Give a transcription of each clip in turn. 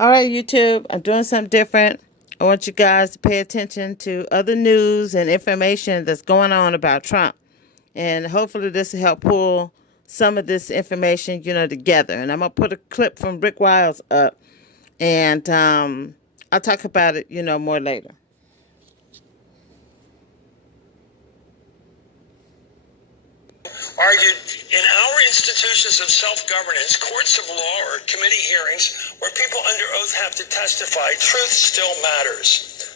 All right, YouTube, I'm doing something different. I want you guys to pay attention to other news and information that's going on about Trump. And hopefully this will help pull some of this information, together. And I'm going to put a clip from Rick Wiles up. And I'll talk about it, more later. Argued in our institutions of self-governance, courts of law, or committee hearings where people under oath have to testify, truth still matters.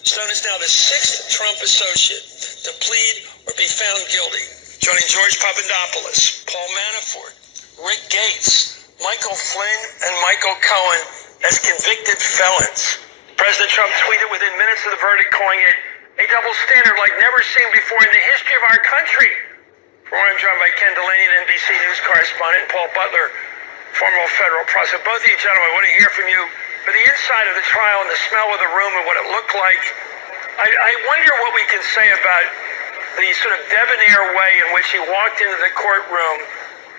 Stone is now the sixth Trump associate to plead or be found guilty, joining George Papadopoulos, Paul Manafort, Rick Gates, Michael Flynn, and Michael Cohen as convicted felons. President Trump tweeted within minutes of the verdict, calling it a double standard like never seen before in the history of our country. I'm joined by Ken Delaney, an NBC News correspondent, and Paul Butler, former federal prosecutor. Both of you gentlemen, I want to hear from you for the inside of the trial and the smell of the room and what it looked like. I wonder what we can say about the sort of debonair way in which he walked into the courtroom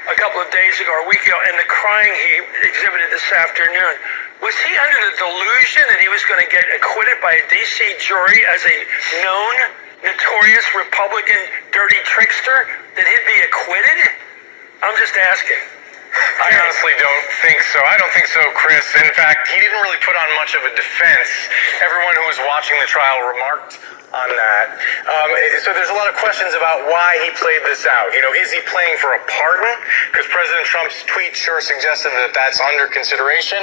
a couple of days ago, or a week ago, and the crying he exhibited this afternoon. Was he under the delusion that he was going to get acquitted by a D.C. jury as a known, notorious Republican dirty trickster? That he'd be acquitted? I'm just asking. I honestly don't think so. I don't think so, Chris. In fact, he didn't really put on much of a defense. Everyone who was watching the trial remarked on that. So there's a lot of questions about why he played this out. Is he playing for a pardon? Because President Trump's tweet sure suggested that that's under consideration.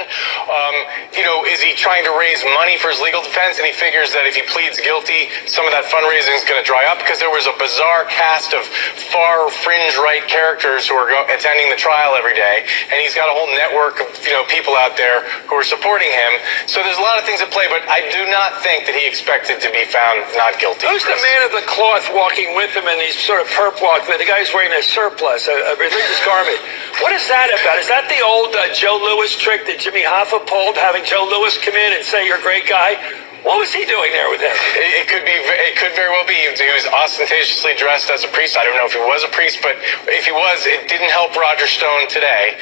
Is he trying to raise money for his legal defense, and he figures that if he pleads guilty, some of that fundraising is going to dry up? Because there was a bizarre cast of far fringe right characters who are attending the trial every day, and he's got a whole network of people out there who are supporting him. So there's a lot of things at play, but I do not think that he expected to be found not guilty. Who's the man of the cloth walking with him in these sort of perp walk? The guy's wearing a surplice, a religious garment. What is that about? Is that the old Joe Louis trick that Jimmy Hoffa pulled, having Joe Louis come in and say, "You're a great guy"? What was he doing there with him? It could very well be. He was ostentatiously dressed as a priest. I don't know if he was a priest, but if he was, it didn't help Roger Stone today.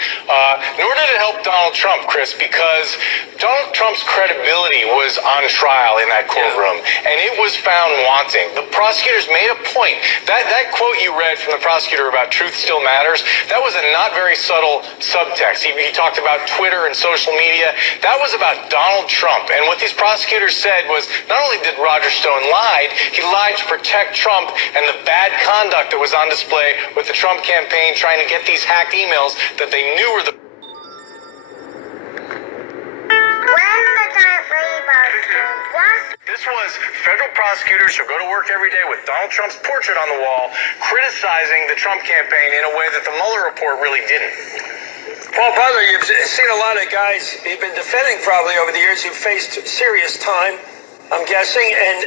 Nor did it help Donald Trump, Chris, because Donald Trump's credibility was on trial in that courtroom, and it was found wanting. The prosecutors made a point. That quote you read from the prosecutor about truth still matters, that was a not very subtle subtext. He talked about Twitter and social media. That was about Donald Trump. And what these prosecutors said was not only did Roger Stone lie, he lied to protect Trump and the bad conduct that was on display with the Trump campaign trying to get these hacked emails that they knew were the... This was federal prosecutors who go to work every day with Donald Trump's portrait on the wall, criticizing the Trump campaign in a way that the Mueller report really didn't. Paul Butler, you've seen a lot of guys you've been defending probably over the years who've faced serious time, I'm guessing. And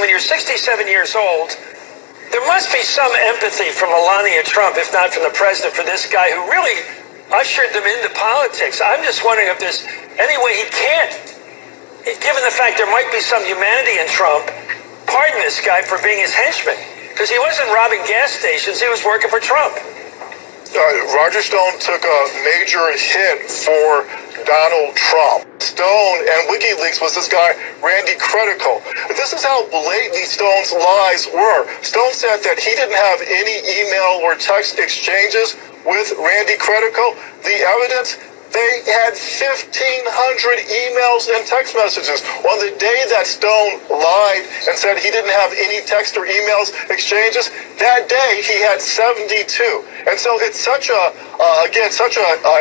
when you're 67 years old, there must be some empathy from Melania Trump, if not from the president, for this guy who really ushered them into politics. I'm just wondering if there's any way he can't, given the fact there might be some humanity in Trump, pardon this guy for being his henchman. Because he wasn't robbing gas stations, he was working for Trump. Roger Stone took a major hit for Donald Trump. Stone and WikiLeaks was this guy, Randy Credico. This is how blatant Stone's lies were. Stone said that he didn't have any email or text exchanges with Randy Credico. The evidence, they had 1,500 emails and text messages. On the day that Stone lied and said he didn't have any text or emails exchanges, that day he had 72. And so it's such a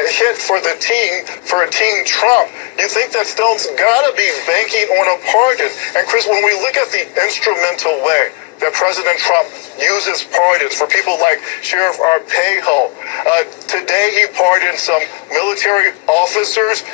hit for the team, for Team Trump. You think that Stone's got to be banking on a pardon. And Chris, when we look at the instrumental way that President Trump uses pardons for people like Sheriff Arpaio. Today he pardoned some military officers.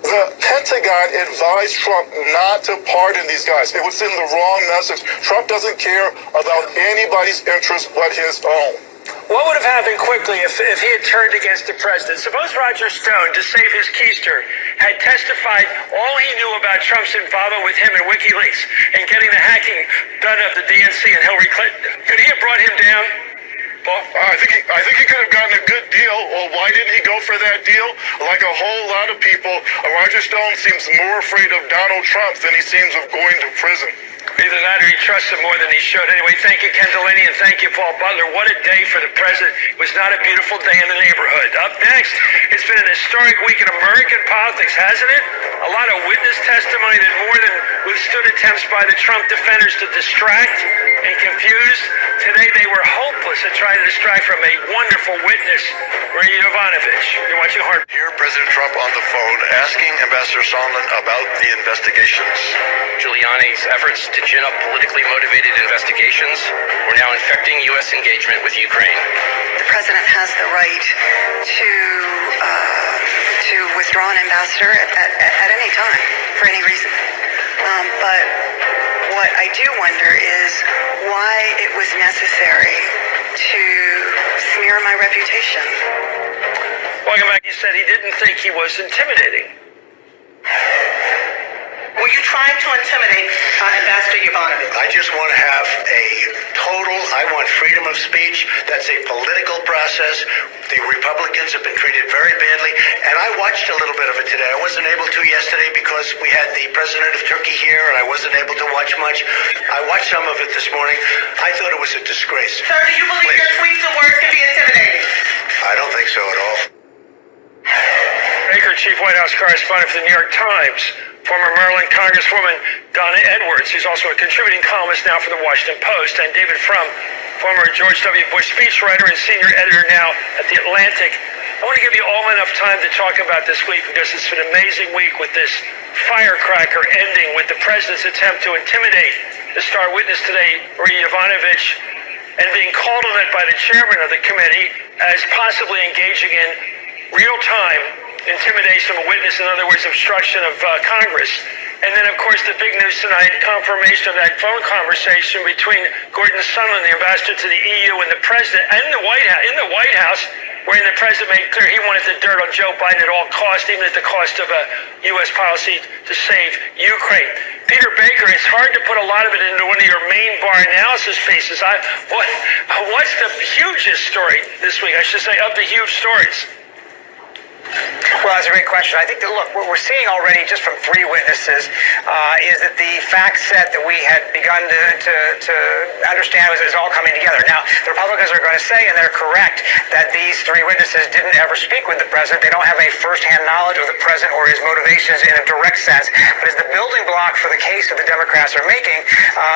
The Pentagon advised Trump not to pardon these guys. It would send the wrong message. Trump doesn't care about anybody's interest but his own. What would have happened quickly if he had turned against the president? Suppose Roger Stone, to save his keister, had testified all he knew about Trump's involvement with him in WikiLeaks and getting the hacking done of the DNC and Hillary Clinton. Could he have brought him down? Paul? I think he could have gotten a good deal. Well, why didn't he go for that deal? Like a whole lot of people, Roger Stone seems more afraid of Donald Trump than he seems of going to prison. Either that or he trusts him more than he should. Anyway, thank you, Ken Delaney, and thank you, Paul Butler. What a day for the president. It was not a beautiful day in the neighborhood. Up next, it's been an historic week in American politics, hasn't it? A lot of witness testimony that more than withstood attempts by the Trump defenders to distract and confuse. Today, they were hopeless at trying to distract from a wonderful witness, Marie Yovanovitch. You're watching Hard. Hear President Trump on the phone asking Ambassador Sondland about the investigations. Giuliani's efforts to gin up politically motivated investigations were now infecting U.S. engagement with Ukraine. The president has the right to withdraw an ambassador at any time for any reason. But what I do wonder is why it was necessary to smear my reputation. Welcome back. He said he didn't think he was intimidating. Were you trying to intimidate Ambassador Yovanovitch? I just want to have I want freedom of speech. That's a political process. The Republicans have been treated very badly, and I watched a little bit of it today. I wasn't able to yesterday because we had the president of Turkey here, and I wasn't able to watch much. I watched some of it this morning. I thought it was a disgrace. Sir, do you believe your tweets and words can be intimidating? I don't think so at all. Baker, chief White House correspondent for the New York Times, former Maryland Congresswoman Donna Edwards, who's also a contributing columnist now for the Washington Post, and David Frum, former George W. Bush speechwriter and senior editor now at The Atlantic. I want to give you all enough time to talk about this week because it's an amazing week with this firecracker ending with the president's attempt to intimidate the star witness today, Marie Yovanovitch, and being called on it by the chairman of the committee as possibly engaging in real-time intimidation of a witness, in other words, obstruction of Congress. And then, of course, the big news tonight, confirmation of that phone conversation between Gordon Sondland, the ambassador to the EU, and the president, and the White House, wherein the president made clear he wanted the dirt on Joe Biden at all costs, even at the cost of a U.S. policy to save Ukraine. Peter Baker, it's hard to put a lot of it into one of your main bar analysis pieces. What's the hugest story this week? I should say, of the huge stories. Well, that's a great question. I think that, look, what we're seeing already just from three witnesses is that the fact set that we had begun to understand is all coming together. Now, the Republicans are going to say, and they're correct, that these three witnesses didn't ever speak with the president. They don't have any firsthand knowledge of the president or his motivations in a direct sense. But as the building block for the case that the Democrats are making,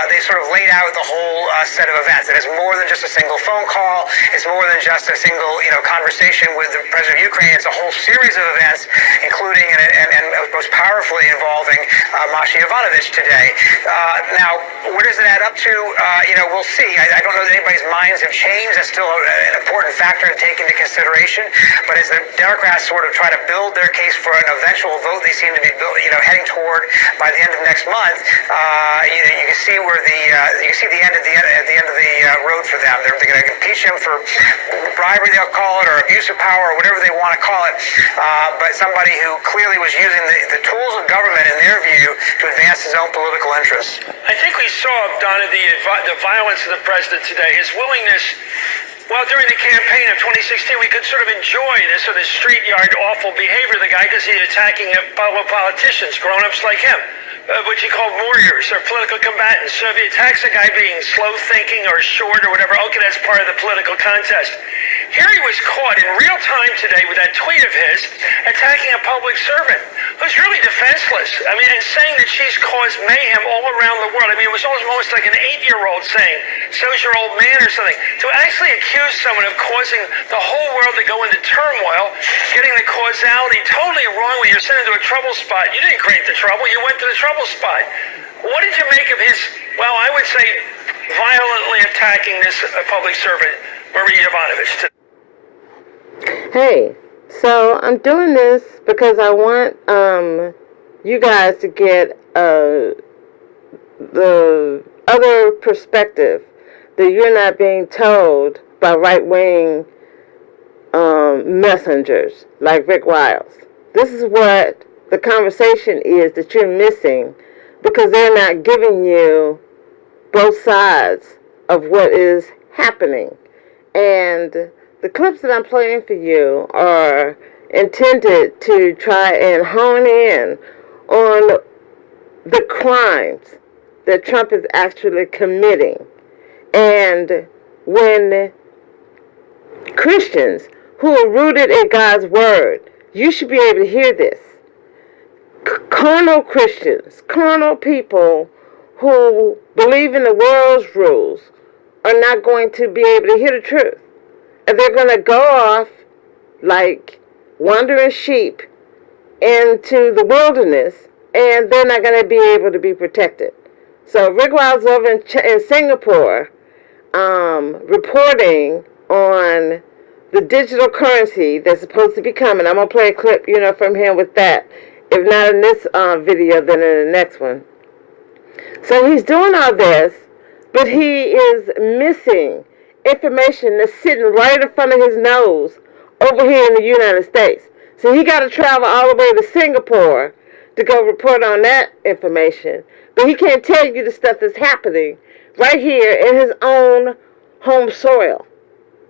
they sort of laid out the whole set of events. It is more than just a single phone call. It's more than just a single, conversation with the president of Ukraine. It's a whole series of events, including and most powerfully involving Masha Yovanovitch today. Now, where does it add up to? We'll see. I don't know that anybody's minds have changed. That's still an important factor to take into consideration. But as the Democrats sort of try to build their case for an eventual vote, they seem to be heading toward by the end of next month. You can see where the end of the road for them. They're going to impeach him for bribery, they'll call it, or abuse of power, or whatever they want to call it. But somebody who clearly was using the tools of government, in their view, to advance his own political interests. I think we saw, Donna, the violence of the president today, his willingness. Well, during the campaign of 2016, we could sort of enjoy this sort of street yard awful behavior of the guy because he's attacking fellow politicians, grown-ups like him, which he called warriors or political combatants. So if he attacks a guy being slow-thinking or short or whatever, okay, that's part of the political contest. Here he was caught in real time today with that tweet of his attacking a public servant who's really defenseless. I mean, and saying that she's caused mayhem all around the world. I mean, it was almost like an 8-year-old saying, so's your old man or something. To actually accuse someone of causing the whole world to go into turmoil, getting the causality totally wrong when you're sent into a trouble spot. You didn't create the trouble. You went to the trouble spot. What did you make of his, well, I would say, violently attacking this public servant, Marie Yovanovitch? Hey, so I'm doing this because I want you guys to get the other perspective that you're not being told by right-wing messengers like Rick Wiles. This is what the conversation is that you're missing because they're not giving you both sides of what is happening. And the clips that I'm playing for you are intended to try and hone in on the crimes that Trump is actually committing. And when Christians who are rooted in God's word, you should be able to hear this. Carnal Christians, carnal people who believe in the world's rules are not going to be able to hear the truth. And they're going to go off like wandering sheep into the wilderness, and they're not going to be able to be protected. So Rick Wiles over in Singapore reporting on the digital currency that's supposed to be coming. I'm going to play a clip, from him with that. If not in this video, then in the next one. So he's doing all this, but he is missing information that's sitting right in front of his nose over here in the United States. So he got to travel all the way to Singapore to go report on that information. But he can't tell you the stuff that's happening right here in his own home soil.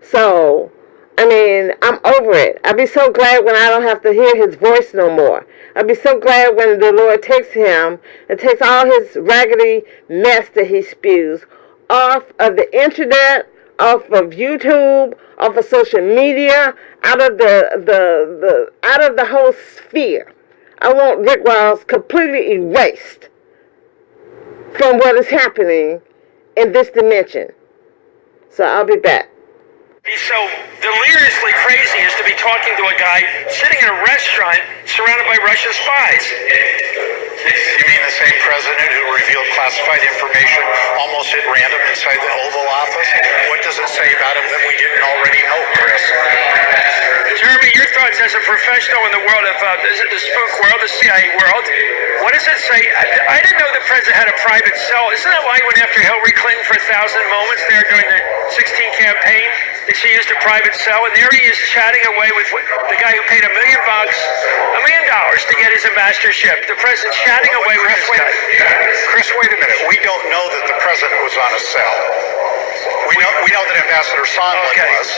So, I'm over it. I'll be so glad when I don't have to hear his voice no more. I'll be so glad when the Lord takes him and takes all his raggedy mess that he spews off of the internet, off of YouTube, off of social media, out of the whole sphere. I want Rick Wiles completely erased from what is happening in this dimension. So I'll be back. He's so deliriously crazy as to be talking to a guy sitting in a restaurant surrounded by Russian spies. You mean the same president who revealed classified information almost at random inside the Oval Office? What does it say about him that we didn't already know, Chris? Jeremy, your thoughts as a professional in the world of the spook world, the CIA world. What does it say? I didn't know the president had a private cell. Isn't that why he went after Hillary Clinton for 1,000 moments there during the 2016 campaign? That she used a private cell, and there he is chatting away with the guy who paid $1 million to get his ambassadorship. The president chatting away with this guy. Chris, wait a minute. We don't know that the president was on a cell. We know that Ambassador Sondland was.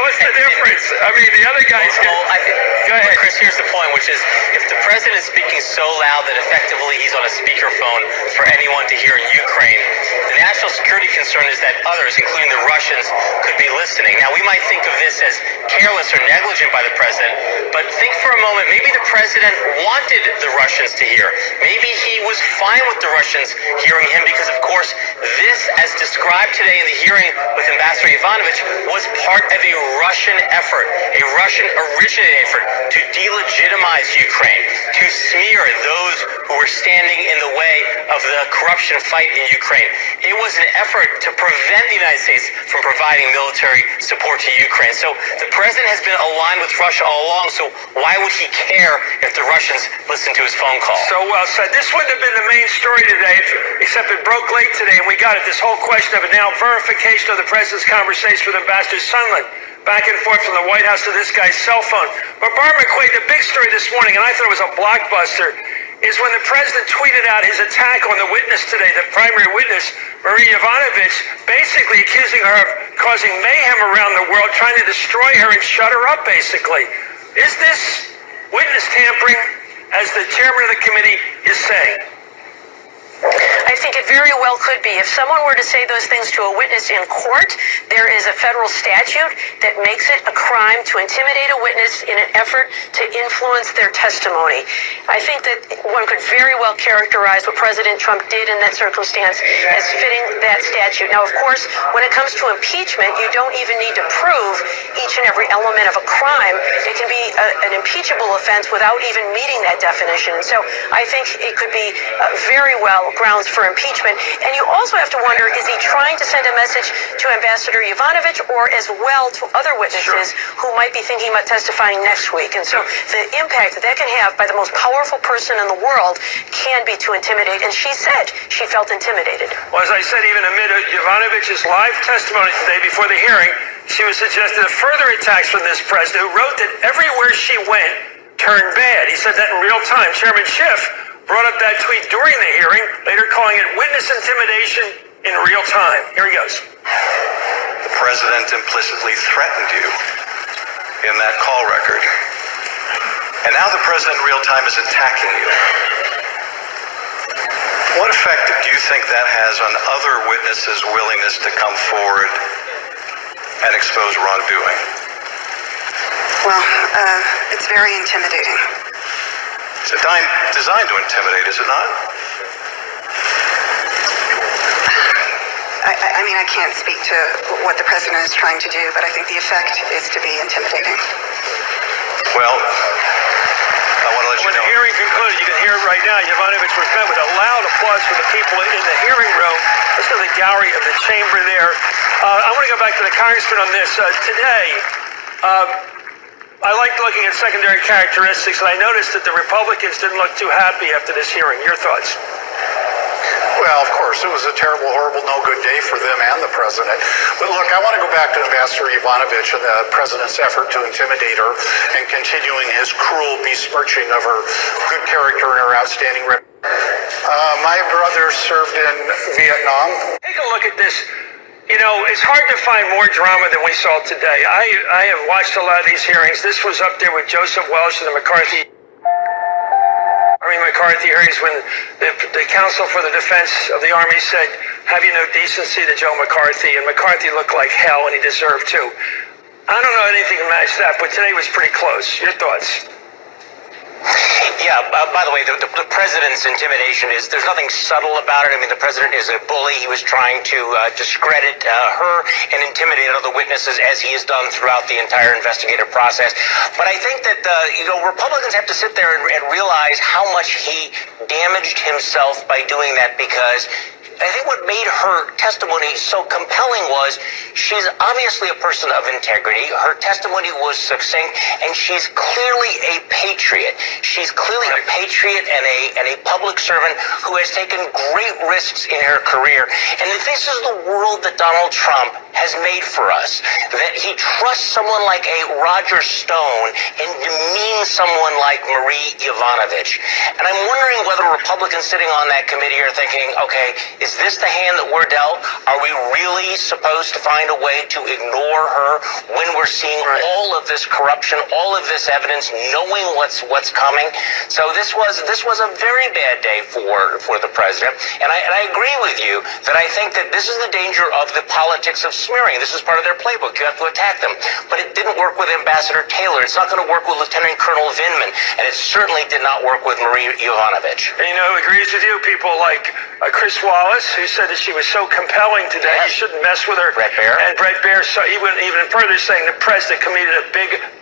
What's the difference? The other guys go ahead. Chris, here's the point, which is if the president is speaking so loud that effectively he's on a speakerphone for anyone to hear in Ukraine, the national security concern is that others, including the Russians, could be listening. Now, we might think of this as careless or negligent by the president, but think for a moment, maybe the president wanted the Russians to hear. Maybe he was fine with the Russians hearing him because, of course, this, as described today in the hearing with Ambassador Yovanovitch, was part of a Russian effort, a Russian-originated effort to delegitimize Ukraine, to smear those who were standing in the way of the corruption fight in Ukraine. It was an effort to prevent the United States from providing military support to Ukraine. So the president has been aligned with Russia all along, so why would he care if the Russians listened to his phone call? So well said. This wouldn't have been the main story today, except it broke late today, and we got it. This whole question of it now, verification of the president's conversation with Ambassador Sondland, back and forth from the White House to this guy's cell phone. But Barbara McQuaid, the big story this morning, and I thought it was a blockbuster, is when the president tweeted out his attack on the witness today, the primary witness, Marie Yovanovitch, basically accusing her of causing mayhem around the world, trying to destroy her and shut her up, basically. Is this witness tampering, as the chairman of the committee is saying? I think it very well could be. If someone were to say those things to a witness in court, there is a federal statute that makes it a crime to intimidate a witness in an effort to influence their testimony. I think that one could very well characterize what President Trump did in that circumstance as fitting that statute. Now, of course, when it comes to impeachment, you don't even need to prove each and every element of a crime. It can be an impeachable offense without even meeting that definition. So I think it could be very well grounds for impeachment. And you also have to wonder, is he trying to send a message to Ambassador Yovanovitch or as well to other witnesses who might be thinking about testifying next week? And so the impact that can have by the most powerful person in the world can be to intimidate. And she said she felt intimidated. Well, as I said, even amid Yovanovitch's live testimony today before the hearing, she was suggesting of further attacks from this president who wrote that everywhere she went turned bad. He said that in real time. Chairman Schiff brought up that tweet during the hearing, later calling it witness intimidation in real time. Here he goes. The president implicitly threatened you in that call record. And now the president in real time is attacking you. What effect do you think that has on other witnesses' willingness to come forward and expose wrongdoing? Well, it's very intimidating. It's designed to intimidate, is it not? I mean, I can't speak to what the president is trying to do, but I think the effect is to be intimidating. Well, I want to let you When know. the hearing concluded, you can hear it right now, Yovanovitch was met with a loud applause from the people in the hearing room. This is the gallery of the chamber there. I want to go back to the congressman on this. Today, I liked looking at secondary characteristics, and I noticed that the Republicans didn't look too happy after this hearing. Your thoughts? Well, of course, it was a terrible, horrible, no good day for them and the president. But look, I want to go back to Ambassador Yovanovitch and the president's effort to intimidate her and continuing his cruel besmirching of her good character and her outstanding reputation. My brother served in Vietnam. Take a look at this. You know, it's hard to find more drama than we saw today. I have watched a lot of these hearings. This was up there with Joseph Welch and the McCarthy hearings when the counsel for the defense of the Army said, "Have you no decency?" to Joe McCarthy, and McCarthy looked like hell, and he deserved to. I don't know anything to match that, but today was pretty close. Your thoughts? Yeah, by the way, the president's intimidation there's nothing subtle about it. I mean, the president is a bully. He was trying to discredit her and intimidate other witnesses, as he has done throughout the entire investigative process. But I think that, Republicans have to sit there and realize how much he damaged himself by doing that, because I think what made her testimony so compelling was she's obviously a person of integrity. Her testimony was succinct, and she's clearly a patriot. She's clearly a patriot and a public servant who has taken great risks in her career. And if this is the world that Donald Trump has made for us, that he trusts someone like a Roger Stone and demeans someone like Marie Yovanovitch. And I'm wondering whether Republicans sitting on that committee are thinking, okay, is this the hand that we're dealt? Are we really supposed to find a way to ignore her when we're seeing all of this corruption, all of this evidence, knowing what's coming? So this was a very bad day for the president. And I agree with you that I think that this is the danger of the politics of smearing. This is part of their playbook. You have to attack them. But it didn't work with Ambassador Taylor. It's not going to work with Lieutenant Colonel Vindman. And it certainly did not work with Marie Yovanovitch. And you know who agrees with you? People like Chris Wallace, who said that she was so compelling today, you shouldn't mess with her. Brett Baer. And Brett Baer, so he went even further, saying the president committed a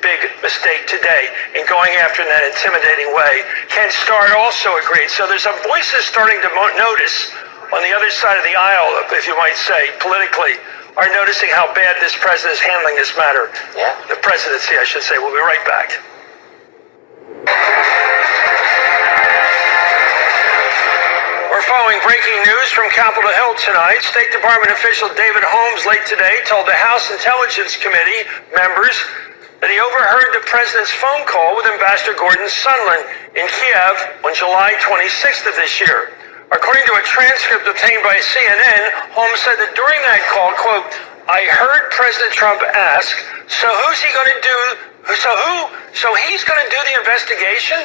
big mistake today in going after in that intimidating way. Ken Starr also agreed. So there's some voices starting to notice on the other side of the aisle, if you might say, politically, are noticing how bad this president is handling this matter. Yeah. The presidency, I should say. We'll be right back. We're following breaking news from Capitol Hill tonight. State Department official David Holmes late today told the House Intelligence Committee members that he overheard the president's phone call with Ambassador Gordon Sondland in Kiev on July 26th of this year. According to a transcript obtained by CNN, Holmes said that during that call, quote, "I heard President Trump ask, so who's he going to do? So he's going to do the investigation?"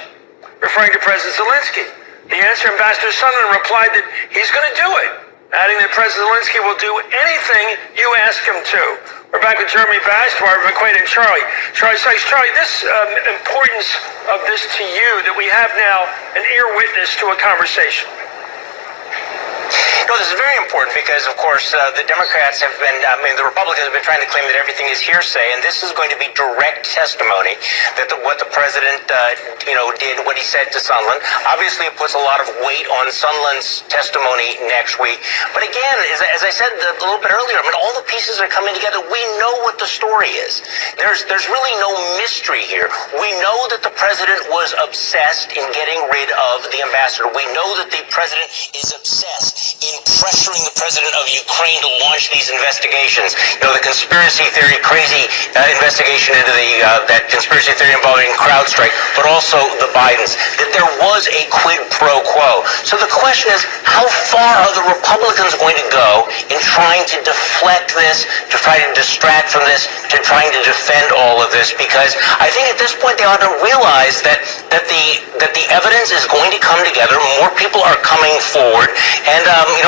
Referring to President Zelensky. The answer, Ambassador Sondland replied that he's going to do it, adding that President Zelensky will do anything you ask him to. We're back with Jeremy Bass, Barbara McQuaid, and Charlie. Charlie, this importance of this to you, that we have now an ear witness to a conversation. No, this is very important because, of course, the Democrats have been, the Republicans have been trying to claim that everything is hearsay, and this is going to be direct testimony that what the president, did, what he said to Sondland. Obviously, it puts a lot of weight on Sondland's testimony next week. But again, as I said a little bit earlier, all the pieces are coming together. We know what the story is. There's really no mystery here. We know that the president was obsessed in getting rid of the ambassador. We know that the president is obsessed in pressuring the president of Ukraine to launch these investigations. You know, the conspiracy theory, crazy investigation into that conspiracy theory involving CrowdStrike, but also the Bidens, that there was a quid pro quo. So the question is, how far are the Republicans going to go in trying to deflect this, to try to distract from this, to trying to defend all of this? Because I think at this point they ought to realize that the evidence is going to come together. More people are coming forward, and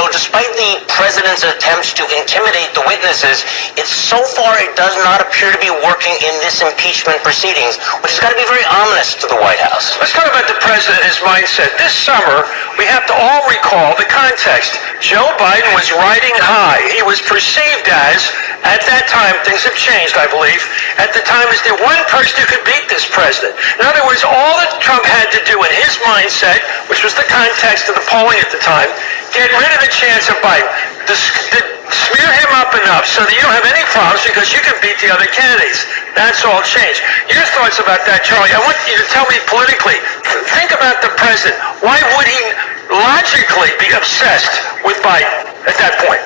despite the president's attempts to intimidate the witnesses, so far it does not appear to be working in this impeachment proceedings, which has got to be very ominous to the White House. Let's talk about the president and his mindset. This summer, we have to all recall the context. Joe Biden was riding high. He was perceived as, at that time, things have changed, I believe, at the time as the one person who could beat this president. In other words, all that Trump had to do in his mindset, which was the context of the polling at the time, get rid of the chance of Biden. Smear him up enough so that you don't have any problems because you can beat the other candidates. That's all changed. Your thoughts about that, Charlie? I want you to tell me politically. Think about the president. Why would he logically be obsessed with Biden at that point?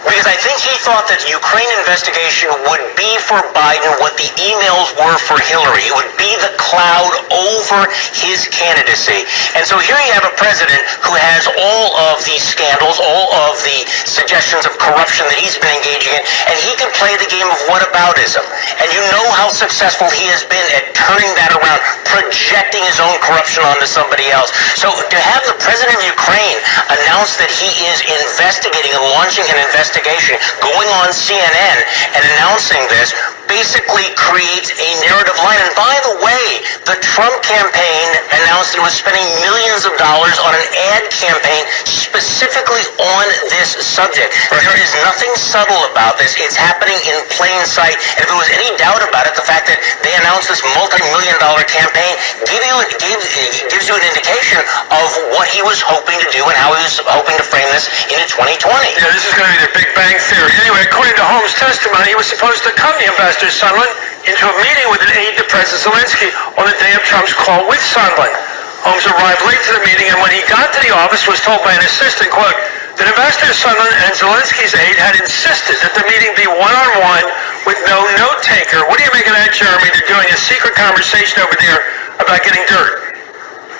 Because I think he thought that the Ukraine investigation would be for Biden what the emails were for Hillary. It would be the cloud over his candidacy. And so here you have a president who has all of these scandals, all of the suggestions of corruption that he's been engaging in, and he can play the game of whataboutism. And you know how successful he has been at turning that around, projecting his own corruption onto somebody else. So to have the president of Ukraine announce that he is investigating and launching an investigation, going on CNN and announcing this, basically creates a narrative line. And by the way, the Trump campaign announced it was spending millions of dollars on an ad campaign specifically on this subject. There is nothing subtle about this. It's happening in plain sight. And if there was any doubt about it, the fact that they announced this multi-million-dollar campaign gives you an indication of what he was hoping to do and how he was hoping to frame this into 2020. Yeah, this is going to be the Big Bang Theory. Anyway, according to Holmes' testimony, he was supposed to accompany Ambassador Sondland into a meeting with an aide to President Zelensky on the day of Trump's call with Sondland. Holmes arrived late to the meeting, and when he got to the office, was told by an assistant, quote, that Ambassador Sondland and Zelensky's aide had insisted that the meeting be one-on-one with no note-taker. What do you make of that, Jeremy? They're doing a secret conversation over there about getting dirt.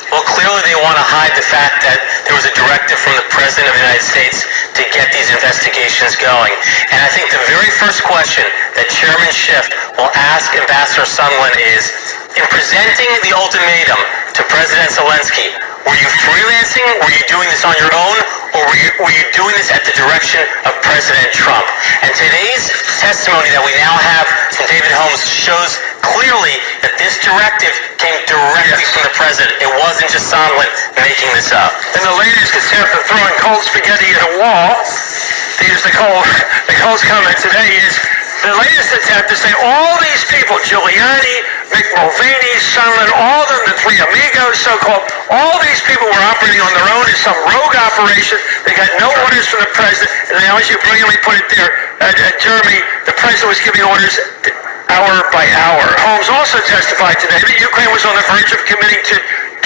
Well, clearly they want to hide the fact that there was a directive from the President of the United States to get these investigations going. And I think the very first question that Chairman Schiff will ask Ambassador Sondland is, in presenting the ultimatum to President Zelensky, were you freelancing? Were you doing this on your own? Or were you doing this at the direction of President Trump? And today's testimony that we now have from David Holmes shows clearly that this directive came directly from the president. It wasn't just Sondland making this up. And the latest attempt of throwing cold spaghetti at a wall, to use Nicole's comment today, is the latest attempt to say all these people, Giuliani, Mick Mulvaney, Sondland, all of them, the three amigos, so-called, all these people were operating on their own in some rogue operation. They got no orders from the president, and now, as you brilliantly put it there, Jeremy, the president was giving orders hour by hour. Holmes also testified today that Ukraine was on the verge of committing to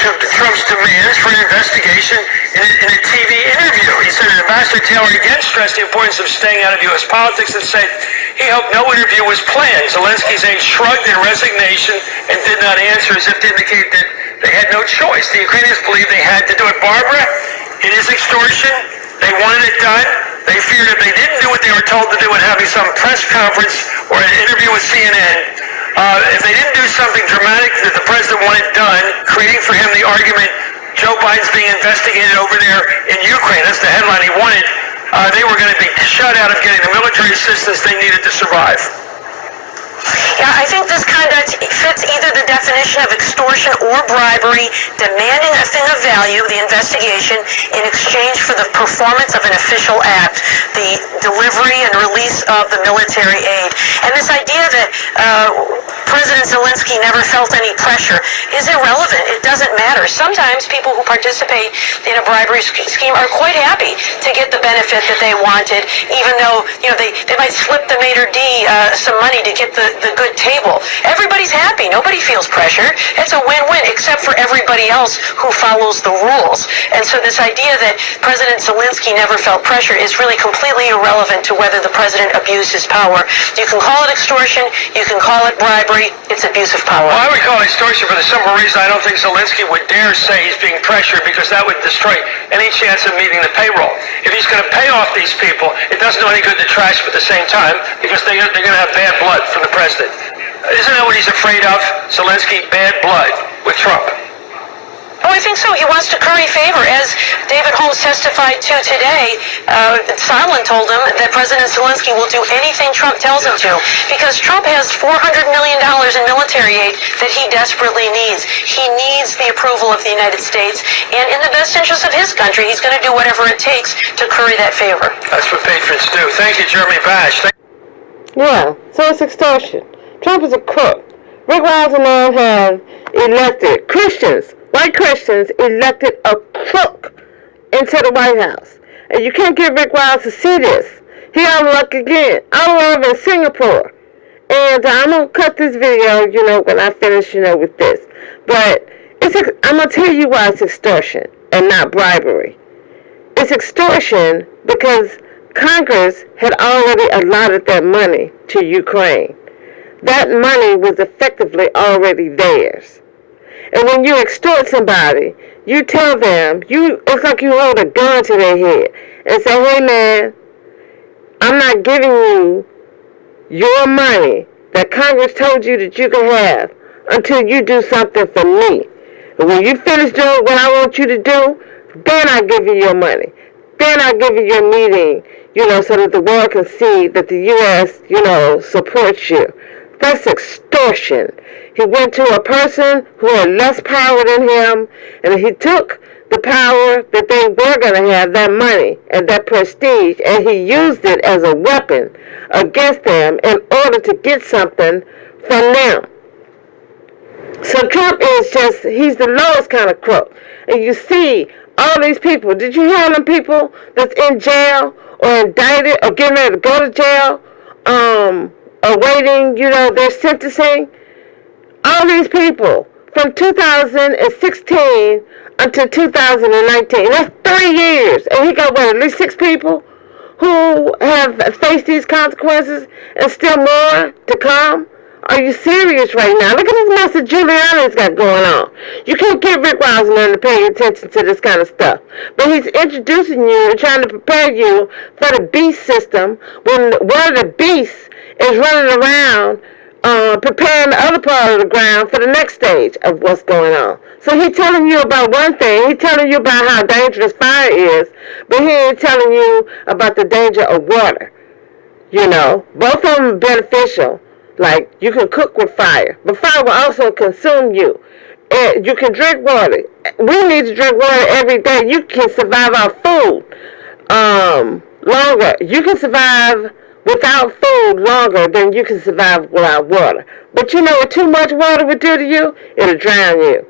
Trump's demands for an investigation in a TV interview. He said that Ambassador Taylor again stressed the importance of staying out of U.S. politics and said he hoped no interview was planned. Zelensky's aide shrugged in resignation and did not answer, as if to indicate that they had no choice. The Ukrainians believed they had to do it. Barbara, it is extortion. They wanted it done. They feared if they didn't do what they were told to do and having some press conference or an interview with CNN, if they didn't do something dramatic that the president wanted done, creating for him the argument, Joe Biden's being investigated over there in Ukraine, that's the headline he wanted, they were going to be shut out of getting the military assistance they needed to survive. Yeah, I think this conduct fits either the definition of extortion or bribery, demanding a thing of value, the investigation, in exchange for the performance of an official act, the delivery and release of the military aid. And this idea that President Zelensky never felt any pressure is irrelevant. It doesn't matter. Sometimes people who participate in a bribery scheme are quite happy to get the benefit that they wanted, even though they might slip the maitre d' some money to get the good good table. Everybody's happy. Nobody feels pressure. It's a win-win, except for everybody else who follows the rules. And so this idea that President Zelensky never felt pressure is really completely irrelevant to whether the president abused his power. You can call it extortion. You can call it bribery. It's abuse of power. Well, I would call it extortion for the simple reason I don't think Zelensky would dare say he's being pressured, because that would destroy any chance of meeting the payroll. If he's going to pay off these people, it doesn't do any good to trash them at the same time, because they're going to have bad blood from the president. Isn't that what he's afraid of, Zelensky? Bad blood with Trump. Oh, I think so. He wants to curry favor. As David Holmes testified to today, Sondland told him that President Zelensky will do anything Trump tells him to, because Trump has $400 million in military aid that he desperately needs. He needs the approval of the United States, and in the best interest of his country, he's going to do whatever it takes to curry that favor. That's what patriots do. Thank you, Jeremy Bash. Yeah, so it's extortion. Trump is a crook. Rick Wiles and all have elected Christians, white Christians, elected a crook into the White House. And you can't get Rick Wiles to see this. He on luck again. I'm over in Singapore. And I'm going to cut this video, when I finish, with this. But I'm going to tell you why it's extortion and not bribery. It's extortion because Congress had already allotted that money to Ukraine. That money was effectively already theirs. And when you extort somebody, you tell them, it's like you hold a gun to their head and say, hey man, I'm not giving you your money that Congress told you that you can have until you do something for me. And when you finish doing what I want you to do, then I'll give you your money. Then I'll give you your meeting, so that the world can see that the U.S., supports you. That's extortion. He went to a person who had less power than him, and he took the power that they were going to have, that money and that prestige, and he used it as a weapon against them in order to get something from them. So Trump he's the lowest kind of crook. And you see all these people. Did you hear them people that's in jail or indicted or getting ready to go to jail, awaiting, their sentencing? All these people from 2016 until 2019. That's 3 years. And he got, at least 6 people who have faced these consequences and still more to come? Are you serious right now? Look at this mess that Giuliani's got going on. You can't get Rick Wiles to pay attention to this kind of stuff. But he's introducing you and trying to prepare you for the beast system when one of the beasts is running around preparing the other part of the ground for the next stage of what's going on. So he's telling you about one thing. He's telling you about how dangerous fire is, but he ain't telling you about the danger of water. Both of them are beneficial. Like, you can cook with fire, but fire will also consume you. And you can drink water. We need to drink water every day. You can survive off food longer. You can survive without food longer than you can survive without water. But what too much water would do to you? It'll drown you.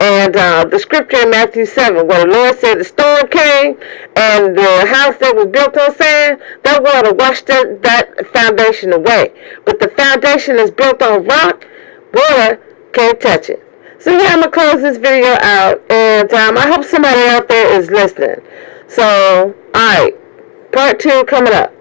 And the scripture in Matthew 7, where the Lord said the storm came and the house that was built on sand, that water washed that foundation away. But the foundation that's built on rock, water can't touch it. So yeah, I'm going to close this video out, and I hope somebody out there is listening. So, alright, part 2 coming up.